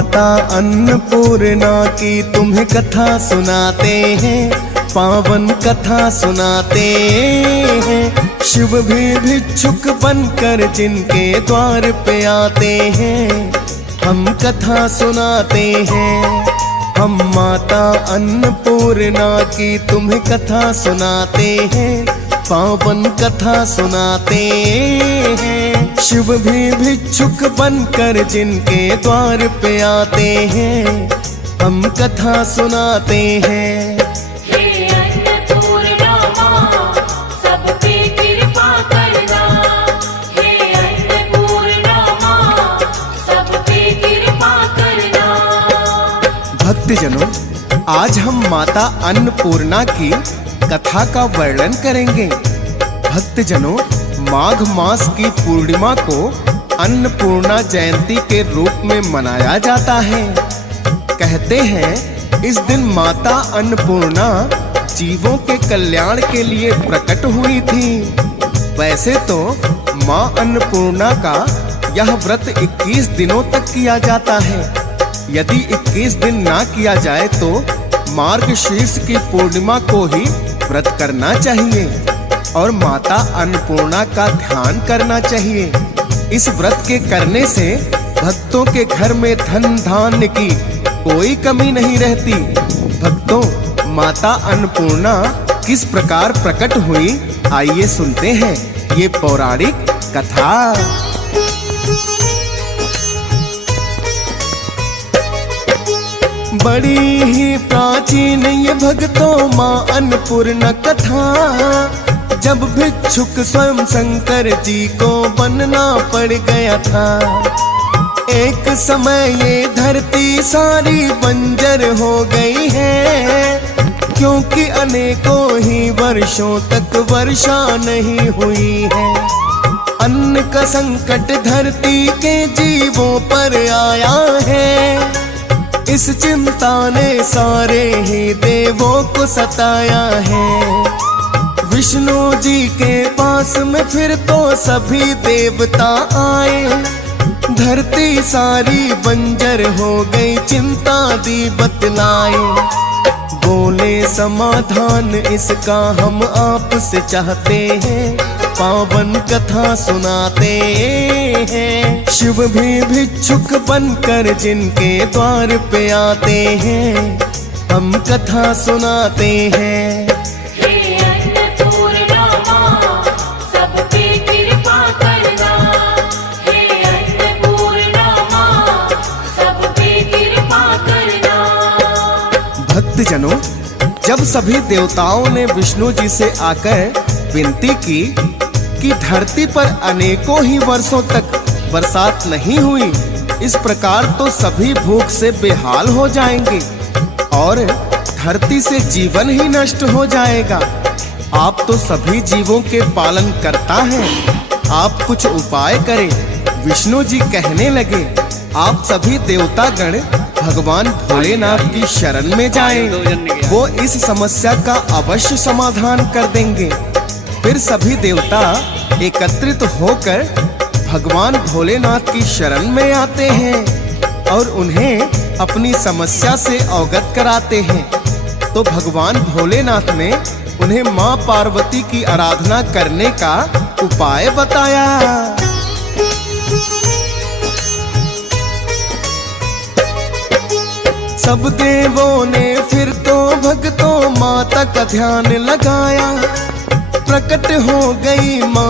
माता अन्नपूर्णा की तुम्हें कथा सुनाते हैं, पावन कथा सुनाते हैं। शिव भी भिक्षुक बनकर जिनके द्वार पे आते हैं, हम कथा सुनाते हैं। हम माता अन्नपूर्णा की तुम्हें कथा सुनाते हैं, पावन कथा सुनाते हैं। शिव भी भिक्षुक बनकर जिनके द्वार पे आते हैं, हम कथा सुनाते हैं। हे अन्नपूर्णा माँ, सब पे कृपा करना। हे अन्नपूर्णा माँ, सब पे कृपा करना। भक्तजनों, आज हम माता अन्नपूर्णा की कथा का वर्णन करेंगे। भक्तजनों, माघ मास की पूर्णिमा को अन्नपूर्णा जयंती के रूप में मनाया जाता है। कहते हैं इस दिन माता अन्नपूर्णा जीवों के कल्याण के लिए प्रकट हुई थी। वैसे तो मां अन्नपूर्णा का यह व्रत 21 दिनों तक किया जाता है। यदि 21 दिन ना किया जाए तो मार्गशीर्ष की पूर्णिमा को ही व्रत करना चाहिए और माता अन्नपूर्णा का ध्यान करना चाहिए। इस व्रत के करने से भक्तों के घर में धन धान्य की कोई कमी नहीं रहती। भक्तों, माता अन्नपूर्णा किस प्रकार प्रकट हुई, आइए सुनते हैं ये पौराणिक कथा। बड़ी ही प्राचीन ये भक्तों मां अन्नपूर्णा कथा। जब भिक्षुक स्वयं शंकर जी को बनना पड़ गया था। एक समय ये धरती सारी बंजर हो गई है, क्योंकि अनेकों ही वर्षों तक वर्षा नहीं हुई है। अन्न का संकट धरती के जीवों पर आया है। इस चिंता ने सारे ही देवों को सताया है। विष्णु जी के पास में फिर तो सभी देवता आए। धरती सारी बंजर हो गई, चिंता दी बतलाए। बोले समाधान इसका हम आपसे चाहते हैं, पावन कथा सुनाते हैं। शिव भी भिक्षुक बनकर जिनके द्वार पे आते हैं, हम कथा सुनाते हैं। हे अन्नपूर्णा माँ, सब पे कृपा करना। हे अन्नपूर्णा माँ, सब पे कृपा करना। भक्तजनों, जब सभी देवताओं ने विष्णु जी से आकर विनती की कि धरती पर अनेकों ही वर्षों तक बरसात नहीं हुई, इस प्रकार तो सभी भूख से बेहाल हो जाएंगे और धरती से जीवन ही नष्ट हो जाएगा। आप तो सभी जीवों के पालन करता हैं, आप कुछ उपाय करें। विष्णु जी कहने लगे, आप सभी देवतागण भगवान भोलेनाथ की शरण में जाएं, वो इस समस्या का अवश्य समाधान कर देंगे। फिर सभी देवता एकत्रित होकर भगवान भोलेनाथ की शरण में आते हैं और उन्हें अपनी समस्या से अवगत कराते हैं। तो भगवान भोलेनाथ ने उन्हें मां पार्वती की आराधना करने का उपाय बताया। सब देवों ने फिर तो भक्तों माता का ध्यान लगाया। प्रकट हो गई मां